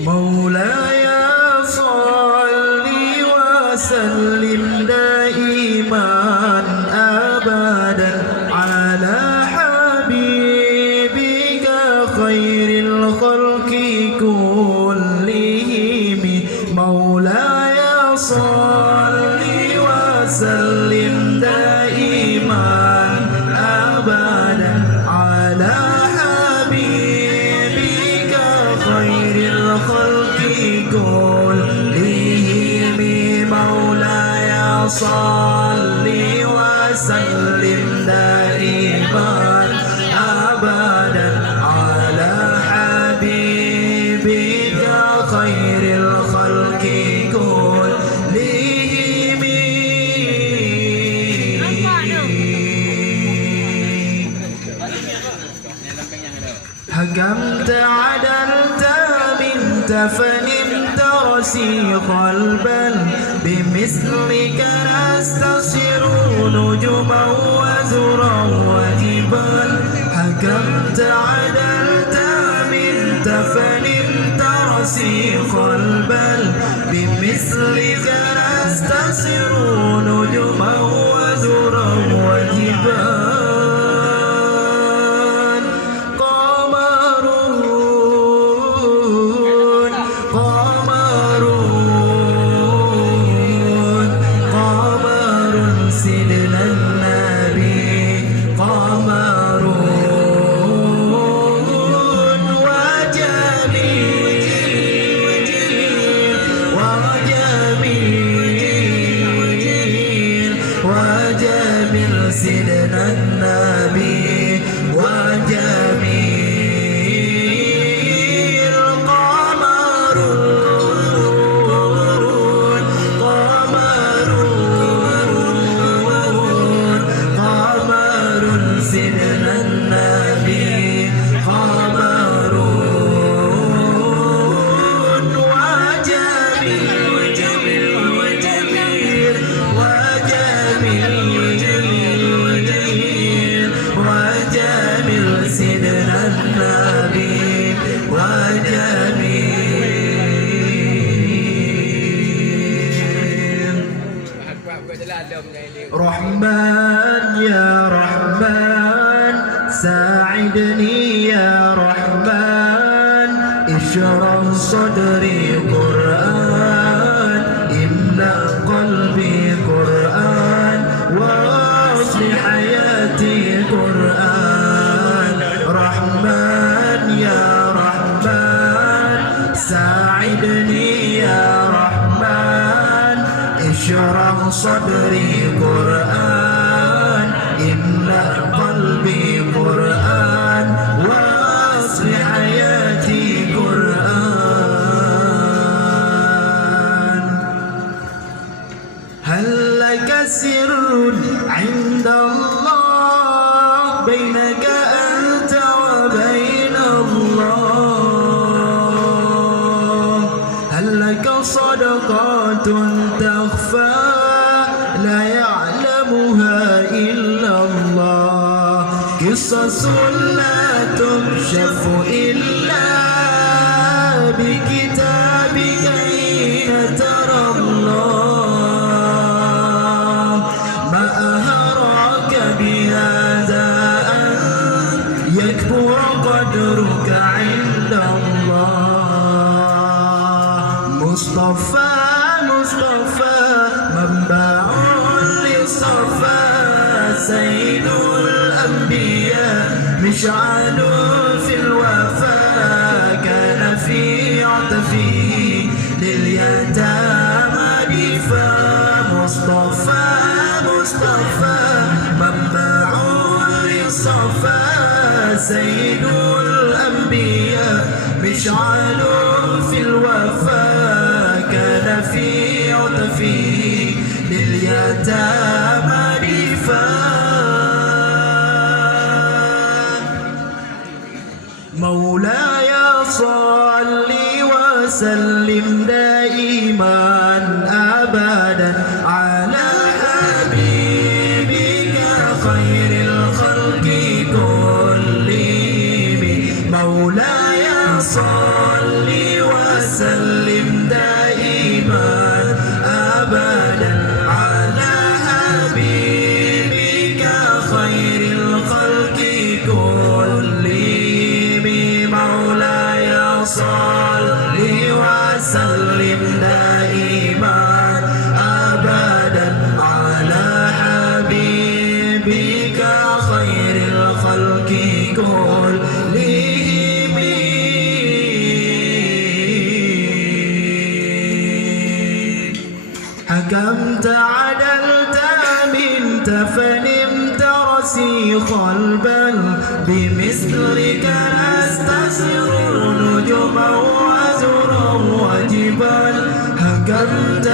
مولاي صل وسلم دائما أبدا على حبيبك خير الخلق كلهم مولاي صل وسلم دائما أبدا على حبيبك خير الخلق كلهم مولاي صل وسلم دائما أبدا على حبيبك خير الخلق كلهم حكمت عدلت منت فنمت رسيخ البل بمثلك نستصر نجما وزرا وجبال حكمت عدلت منت فنمت رسيخ البل بمثلك نستصر نجما وزرا وجبال وجميل سيدنا النبي وجميل قمرون قمر سيدنا النبي قمرون وجميل وجميل سيدنا النبي وجميل رحمن يا رحمن ساعدني يا رحمن اشرح صدري قرآن املأ قلبي قرآن واصلح حياتي قرآن رحمن يا رحمن ساعدني يا رحمن اشرح صدري قرآن املأ قلبي قرآن واصلح حياتي قرآن هل لك سر عند الله بينك أنت وبين الله هل لك صدقات تخفى لا يعلمها إلا الله قصص لا تكشف إلا بكتابك حين ترى الله ما أهراك بهذا أن يكبر قدرك عند الله مصطفى منبع للصفا سيد الأنبياء مشعل في الوفاء كان في عطفه لليتامى دفاع مصطفى منبع للصفا سيد الأنبياء مشعل في الوفاء كان في عطفه لليتامى دفاع مولاي صل وسلم دائما أبدا على حبيبك خير الخلق كلهم مولاي صل وسلم وسلم دائما أبدا على حبيبك خير الخلق كلهم. حكمت عدلت منت فنمت رسيخ البل بمثلك نستسر نجما وزرا وجبال. حكمت